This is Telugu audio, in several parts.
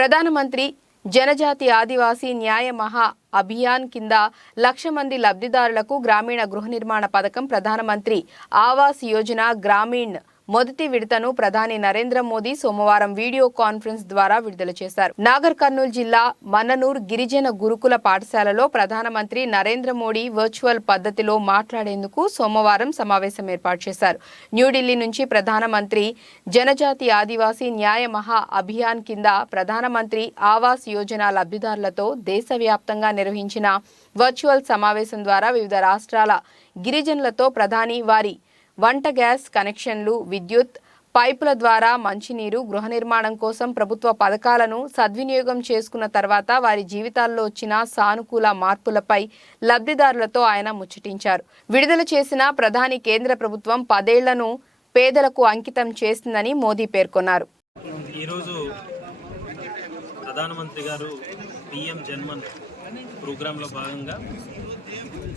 ప్రధానమంత్రి జనజాతి ఆదివాసీ న్యాయ మహా అభియాన్ కింద లక్ష మంది లబ్ధిదారులకు గ్రామీణ గృహ నిర్మాణ పథకం ప్రధానమంత్రి ఆవాస్ యోజన గ్రామీణ్ మొదటి విడతను ప్రధాని నరేంద్ర మోదీ సోమవారం వీడియో కాన్ఫరెన్స్ ద్వారా విడుదల చేశారు. నాగర్ కర్నూలు జిల్లా మన్ననూర్ గిరిజన గురుకుల పాఠశాలలో ప్రధానమంత్రి నరేంద్ర మోడీ వర్చువల్ పద్ధతిలో మాట్లాడేందుకు సోమవారం సమావేశం ఏర్పాటు చేశారు. న్యూఢిల్లీ నుంచి ప్రధానమంత్రి జనజాతి ఆదివాసీ న్యాయ మహా అభియాన్ కింద ప్రధానమంత్రి ఆవాస్ యోజన లబ్ధిదారులతో దేశవ్యాప్తంగా నిర్వహించిన వర్చువల్ సమావేశం ద్వారా వివిధ రాష్ట్రాల గిరిజనులతో ప్రధాని వారి వంట గ్యాస్ కనెక్షన్లు విద్యుత్ పైపుల ద్వారా మంచినీరు గృహ నిర్మాణం కోసం ప్రభుత్వ పథకాలను సద్వినియోగం చేసుకున్న తర్వాత వారి జీవితాల్లో వచ్చిన సానుకూల మార్పులపై లబ్ధిదారులతో ఆయన ముచ్చటించారు. విడుదల చేసిన ప్రధాని కేంద్ర ప్రభుత్వం పదేళ్ళను పేదలకు అంకితం చేసిందని మోదీ పేర్కొన్నారు. ఈరోజు ప్రధానమంత్రి గారు పిఎం జన్మన్ ప్రోగ్రాంలో భాగంగా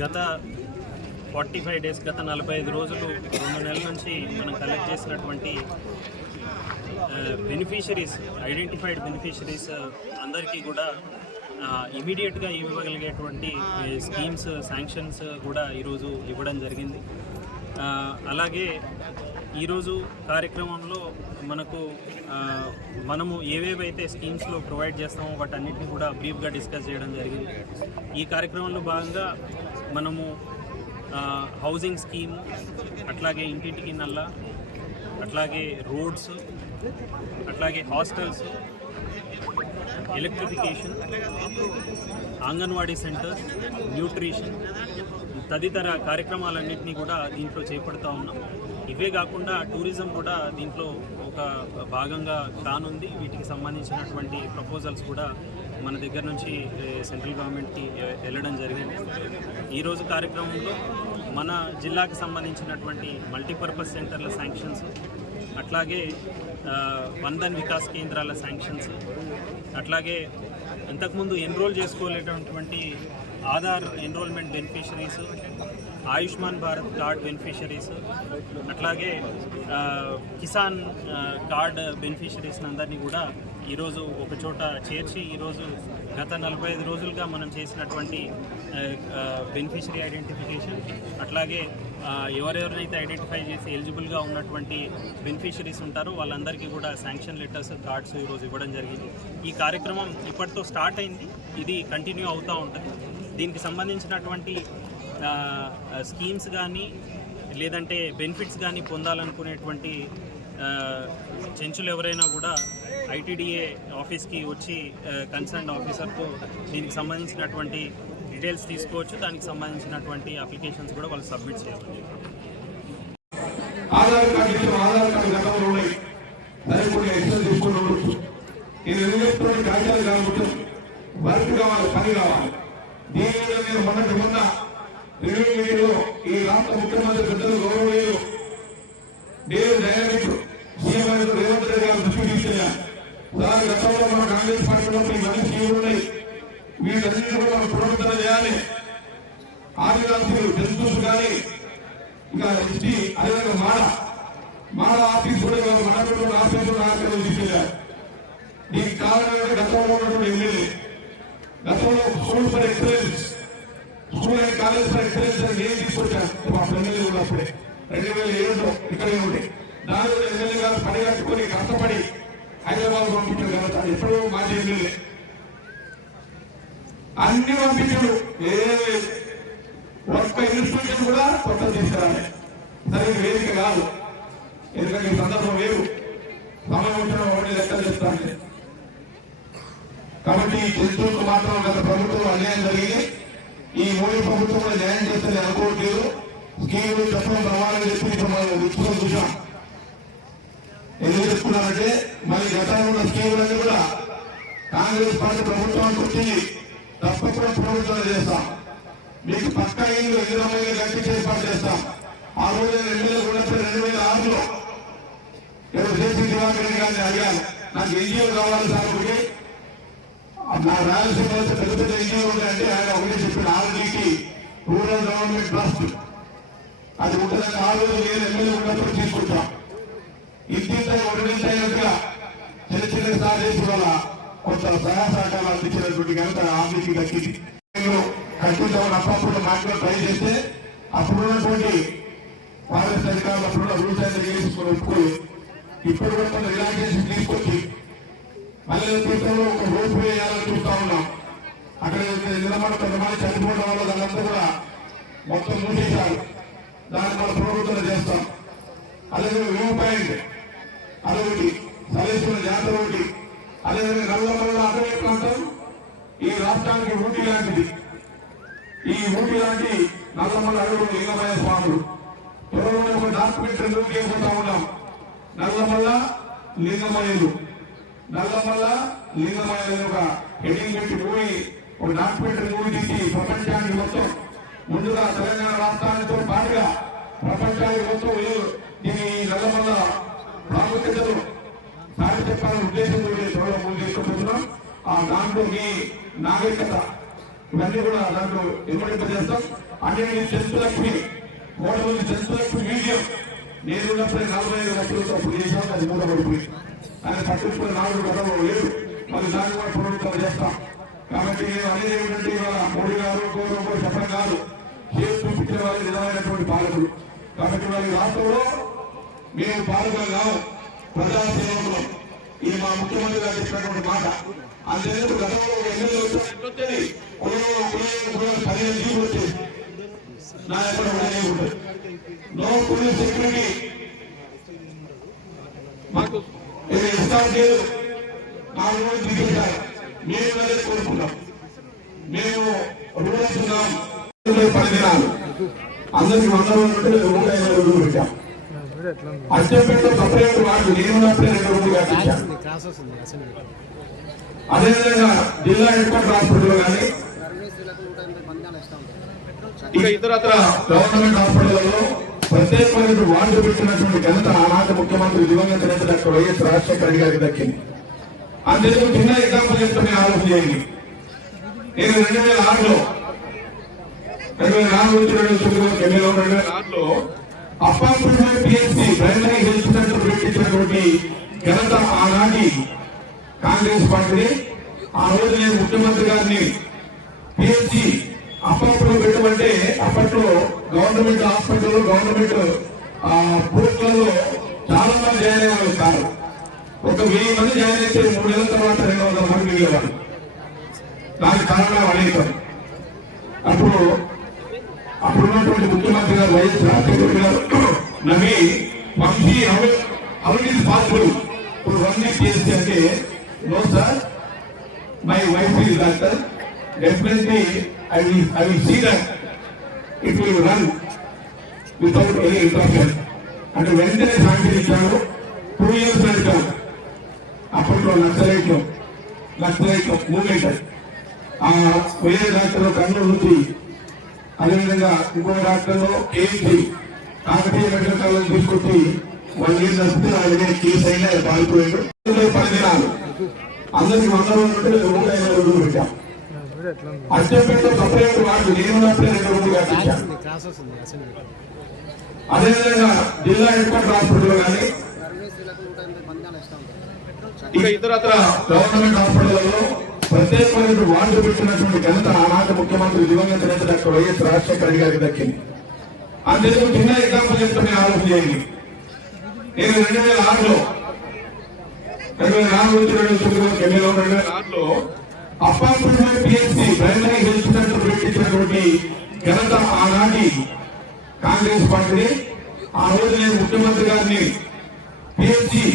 గత ఫార్టీ ఫైవ్ డేస్ గత నలభై ఐదు రోజులు రెండు నెలల నుంచి మనం కలెక్ట్ చేసినటువంటి బెనిఫిషరీస్ ఐడెంటిఫైడ్ బెనిఫిషరీస్ అందరికీ కూడా ఇమీడియట్గా ఇవ్వగలిగేటువంటి స్కీమ్స్ శాంక్షన్స్ కూడా ఈరోజు ఇవ్వడం జరిగింది. అలాగే ఈరోజు కార్యక్రమంలో మనకు మనము ఏవేవైతే స్కీమ్స్లో ప్రొవైడ్ చేస్తామో వాటన్నిటిని కూడా బ్రీఫ్గా డిస్కస్ చేయడం జరిగింది. ఈ కార్యక్రమంలో భాగంగా మనము హౌసింగ్ స్కీమ్ అట్లాగే ఇంటింటికి నల్ల అట్లాగే రోడ్స్ అట్లాగే hostels electrification anganwadi centres nutrition తదితర కార్యక్రమాలన్నింటినీ కూడా దీంట్లో చేపడుతూ ఉన్నాం. ఇవే కాకుండా టూరిజం కూడా దీంట్లో ఒక భాగంగా కానుంది వీటికి సంబంధించినటువంటి ప్రపోజల్స్ కూడా మన దగ్గర నుంచి సెంట్రల్ గవర్నమెంట్కి వెళ్ళడం జరిగింది. ఈరోజు కార్యక్రమంలో మన జిల్లాకి సంబంధించినటువంటి మల్టీపర్పస్ సెంటర్ల శాంక్షన్స్ అట్లాగే వందన్ వికాస్ కేంద్రాల శాంక్షన్స్ అట్లాగే ఇంతకుముందు enrol చేసుకోలేటటువంటి Aadhaar enrolment beneficiaries Ayushman Bharat card beneficiaries అట్లాగే కిసాన్ కార్డ్ బెనిఫిషరీస్ అందరినీ కూడా ఈరోజు ఒక చోట చేర్చి ఈరోజు గత నలభై ఐదు రోజులుగా మనం చేసినటువంటి బెనిఫిషరీ ఐడెంటిఫికేషన్ అట్లాగే ఎవరెవరినైతే ఐడెంటిఫై చేసి ఎలిజిబుల్గా ఉన్నటువంటి బెనిఫిషరీస్ ఉంటారో వాళ్ళందరికీ కూడా శాంక్షన్ లెటర్స్ కార్డ్స్ ఈరోజు ఇవ్వడం జరిగింది. ఈ కార్యక్రమం ఇప్పటితో స్టార్ట్ అయింది. ఇది కంటిన్యూ అవుతూ ఉంటుంది. దీనికి సంబంధించినటువంటి స్కీమ్స్ కానీ లేదంటే బెనిఫిట్స్ కానీ పొందాలనుకునేటువంటి చెంచులు ఎవరైనా కూడా ఐటీడీఏ ఆఫీస్కి వచ్చి కన్సర్న్ ఆఫీసర్తో దీనికి సంబంధించినటువంటి డీటెయిల్స్ తీసుకోవచ్చు. దానికి సంబంధించినటువంటి అప్లికేషన్స్ కూడా వాళ్ళు సబ్మిట్ చేయాలి ఆధార్ కార్డు ఆధార్ కార్డు గతంలో ఉన్నాయి దానికి కొన్ని తీసుకుని ఉండొచ్చు నేను ఎందుకు కాగితాలు కాబట్టి వర్క్ కావాలి పని కావాలి. దీని మీద మొన్నటి మొన్న రివ్యూ మీటింగ్లో ఈ రాష్ట్ర ముఖ్యమంత్రి పెద్దలు గౌరవనీయులు నేను డైనమిక్ సీఎం రేవంత్ రెడ్డి గారు దృష్టి తీసుకెళ్ళాను సార్ గతంలో మన కాంగ్రెస్ పార్టీలో ఇవన్నీ సీఎం ఉన్నాయి. వీటన్నింటినీ కూడా మనం పునరుద్ధరణ చేయాలి. ఆదివాసులు జంతువులు కానీ ఇంకా ఎస్టీ అదేవిధంగా మాడ మాడ ఆఫీస్ కూడా ఇవాళ మనటువంటి ఆఫీస్ కూడా ఆఫీసులు తీసుకెళ్ళారు దీనికి కారణం గతంలో ఉన్నటువంటి ఎమ్మెల్యే. గతంలో స్కూల్ ఫర్ ఎక్సలెన్స్. నేను తీసుకొచ్చాను. మా ఎమ్మెల్యే రెండు వేల ఏడులో ఇక్కడే ఉండే. దానిలో ఎమ్మెల్యే గారు పని కట్టుకొని కష్టపడి హైదరాబాద్ పంపించారు కాబట్టి ఎప్పుడో మాజీ ఎమ్మెల్యే. అన్ని పంపించాడు. ఒక్క ఇన్స్టిట్యూషన్ కూడా కొత్త తీసుకురాలి. సరే వేదిక కాదు. ఎందుకంటే ఈ సందర్భం వేరు. సమయం వచ్చిన ఒకటి లెక్కలు చెప్తాను. కాబట్టి ఈ మాత్రం గత ప్రభుత్వం అన్యాయం జరిగింది. ఈ మోడీ ప్రభుత్వంలో న్యాయం చేస్తే అనుకోవట్లేదు స్కీములు చెప్పడం ప్రమాణం చెప్పి ఇప్పుడు మనం ఉత్సవం చూసాం ఎందుకు చెప్తున్నారంటే మరి గతంలో ఉన్న స్కీములన్నీ కూడా కాంగ్రెస్ పార్టీ ప్రభుత్వానికి వచ్చింది. తప్పకుండా పునరుద్ధరణ చేస్తాం. మీకు పక్క ఇల్లు ఎన్ని ఎదురమ్మగా గట్టి ఏర్పాటు చేస్తాం. ఆ రోజు నేను ఎమ్మెల్యే కూడా రెండు వేల ఆరులో. ఎవరు జేసీ దివాకర్ గారిని అడిగాను. నాకు ఎన్జిఓ కావాలి సార్ నా రాయలసీమ పెద్ద పెద్ద ఎన్జిఓ ఉన్నాయంటే ఆయన ఒకటి చెప్పిన ఆర్డీకి రూరల్ గవర్నమెంట్ ట్రస్ట్. అది ఉంటుందని ఆ రోజు నేను ఎమ్మెల్యే ఉన్నప్పుడు తీసుకుంటాం. ఇంటింటే ఒకరింటి అయినట్టుగా చిన్న చిన్న సార్ వల్ల కొంత సహాయ సహకారాలు అందించినటువంటి ఘనత ఆఫీస్కి దక్కింది కట్టిద్దామని అప్పుడప్పుడు మాటలో ట్రై చేస్తే అప్పుడు ఉన్నటువంటి ఫారెస్ట్ అధికారులు అప్పుడున్న రూల్స్ అయితే తీసుకొని ఒప్పుకొని ఇప్పుడు కూడా కొంత రిలాక్సేషన్ తీసుకొచ్చి మళ్ళీ తీర్థంలో ఒక రోడ్ వేయాలని చూస్తా ఉన్నాం. అక్కడ నిలబడి కొంతమంది చనిపోవడం వల్ల దానంతా కూడా మొత్తం మూసేశారు. దాన్ని మన ప్రభుత్వం చేస్తాం. అలాగే వ్యూ పాయింట్ అదొకటి సలేశ్వర జాతర ఒకటి. అదేవిధంగా నల్లమల్ల అటవీ ప్రాంతం ఈ రాష్ట్రానికి ఊటీ లాంటిది. ఈ ఊటీ లాంటి నల్లమల్ల అడవులు లింగమయ్య స్వాములు. త్వరలోనే ఒక డాక్యుమెంటరీ రిలీజ్ ఉన్నాం. నల్లమల్ల లింగమయ్యలు. నల్లమల్ల లింగమయ్యలు ఒక హెడింగ్ పెట్టి మూవీ ఒక డాక్యుమెంటరీ మూవీ తీసి ప్రపంచానికి మొత్తం ముందుగా తెలంగాణ రాష్ట్రానితో పాటుగా ప్రపంచానికి మొత్తం దీని నల్లమల్ల ప్రాముఖ్యతను సాటి చెప్పాలనే ఉద్దేశంతో త్వరలో ముందు తీసుకుంటున్నాం ఆ దాంట్లో మీ నాగరికత ఇవన్నీ కూడా దాంట్లో ఇన్వడింపజేస్తాం అంటే నేను చెంచులక్ష్మి మోడల్ చెంచులక్ష్మి మ్యూజియం. నేను ఉన్నప్పుడే నలభై ఐదు లక్షలతో అప్పుడు చేశాను అది మూడబడిపోయింది ఆయన పట్టించుకున్న నాలుగు గతంలో లేదు. మరి దాన్ని కూడా పునరుద్ధరణ చేస్తాం. కాబట్టి నేను అనేది ఏమిటంటే ఇవాళ మోడీ గారు గౌరవ గారు చెప్పడం కాదు. చేసి చూపించిన వారి నిజమైనటువంటి పాలకులు. కాబట్టి వారి రాష్ట్రంలో మేము పాలకులు కావు. ప్రజా సేవకులు ఇది మా ముఖ్యమంత్రి గారు చెప్పినటువంటి మాట. అందులో గతంలో ఒక ఎమ్మెల్యే వచ్చి కులం కులం కులం పదిహేను జీవులు వచ్చేది నా ఎక్కడ ఉండనే నో పోలీస్ సెక్యూరిటీ మాకు లేదు నాలుగు రోజులు తీసేశారు మేము అదే కోరుకున్నాం మేము రూల్స్ ఉన్నాం పది దినాలు. అందరికి వంద రోజులు నూట ఇరవై రోజులు పెట్టాం. అచ్చంపేట సపరేట్ వార్డు నేను ఉన్నప్పుడే రెండు రోజులు కట్టించాను అదేవిధంగా జిల్లా హెడ్ క్వార్టర్ హాస్పిటల్ కానీ ఇక ఇతరత్ర గవర్నమెంట్ హాస్పిటల్లో ప్రత్యేకమైన వార్డు పెట్టినటువంటి ఘనత ఆనాటి ముఖ్యమంత్రి దివంగత నేత డాక్టర్ వైఎస్ రాజశేఖర రెడ్డి గారికి దక్కింది అందుకు చిన్న ఎగ్జాంపుల్ చెప్తే ఆలోచన చేయండి. నేను రెండు వేల ఆరులో రెండు వేల నాలుగు నుంచి రెండు వేల తొమ్మిదిలో రెండు వేల ఆరులో Appapuram PSC primary health centre పెట్టించినటువంటి ఘనత ఆనాటి కాంగ్రెస్ పార్టీ ఆ రోజు నేను ముఖ్యమంత్రి గారిని పిహెచ్సి అప్పట్లో పెట్టమంటే అప్పట్లో గవర్నమెంట్ హాస్పిటల్ గవర్నమెంట్ పోస్టులలో చాలా మంది జాయిన్ అయ్యేవాళ్ళు కాదు. ఒక వెయ్యి మంది జాయిన్ అయితే మూడు నెలల తర్వాత రెండు వందల మంది మిగిలేవారు దానికి కారణం అనేకం అప్పుడు అప్పుడున్నటువంటి ముఖ్యమంత్రి గారు వైఎస్ రాజశేఖర గారు నమ్మి వంశీ అవినీతి పాత్రులు ఇప్పుడు వన్నీ చేసి అంటే no sir my wife is doctor, definitely I will, I will see that it will run without any interruption. అంటే వెంటనే శాంక్షన్ ఇచ్చాడు టూ ఇయర్స్ నడిచాడు అప్పట్లో నక్సలైట్లో నక్సలైట్లు మూమెంట్ ఆ వేరే డాక్టర్ కర్నూలు నుంచి అదేవిధంగా ఇంకో డాక్టర్ ఏంటి కాకతీయ మెడికల్ కాలేజ్ తీసుకొచ్చి వాళ్ళు ఇయర్ నడిపితే ఆయన కేసు అయినా పాల్పోయాడు పది దినాలు. అందరికి వంద రోజులు ఉంటే నూట ఇరవై రోజులు పెట్టాం. అచ్చంపేట సపరేట్ వార్డు రెండు అదేవిధంగా జిల్లా హెడ్ క్వార్టర్ హాస్పిటల్ కానీ ఇక ఇతరత్ర గవర్నమెంట్ హాస్పిటల్లో ప్రత్యేకమైన వార్డు పెట్టినటువంటి ఘనత ఆనాటి ముఖ్యమంత్రి దివంగత నేత డాక్టర్ వైఎస్ రాజశేఖర రెడ్డి గారికి దక్కింది. అందులో చిన్న ఎగ్జాంపుల్ చెప్తే ఆలోచన చేయండి. నేను రెండు వేల ఆరులో రెండు వేల నాలుగు నుంచి రెండు వేల ఎమ్మెల్యే రెండు వేల ఆరులో Appapuram PSC primary health centre పెట్టించినటువంటి ఘనత ఆనాటి కాంగ్రెస్ పార్టీ ఆ రోజు నేను ముఖ్యమంత్రి గారిని పిహెచ్సి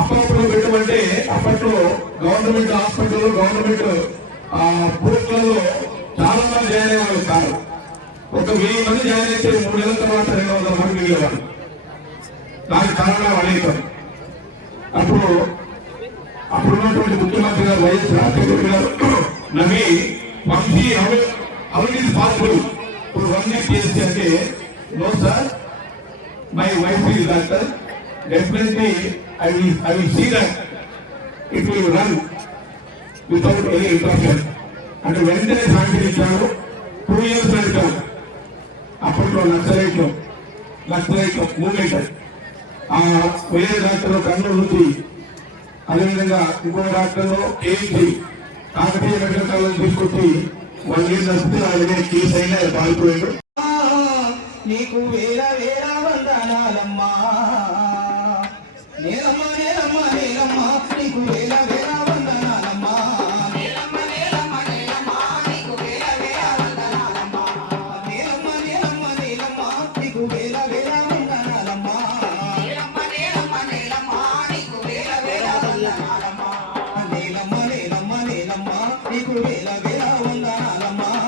అప్పట్లో పెట్టమంటే అప్పట్లో గవర్నమెంట్ హాస్పిటల్ గవర్నమెంట్ పోస్టులలో చాలా మంది జాయిన్ అయ్యేవాళ్ళు కాదు. ఒక వెయ్యి మంది జాయిన్ అయితే మూడు నెలల తర్వాత రెండు వందల మంది మిగిలేవాళ్ళు. దానికి కారణం అనేకం అప్పుడు అప్పుడున్నటువంటి ముఖ్యమంత్రి గారు వైఎస్ రాజశేఖర్ గారు నమ్మి వంశీ అవి- అవినీతి పాత్రులు ఇప్పుడు వన్నీ చేసి అంటే no sir my wife is doctor definitely I will I will see that it will run without any interruption అంటే వెంటనే శాంక్షన్ ఇచ్చాడు టూ ఇయర్స్ నడిచాడు అప్పట్లో నక్సలైట్లో నక్సలైట్లో మూమెంట్ ఆ వైఎస్ డాక్టర్ కర్నూలు నుంచి అదేవిధంగా ఇంకో డాక్టర్ ఏంటి కాకతీయ రకరకాలను తీసుకొచ్చి వాళ్ళు ఏం నడిపితే అలాగే కేసు అయినా పాల్పోయాడు నీకు వేల వేల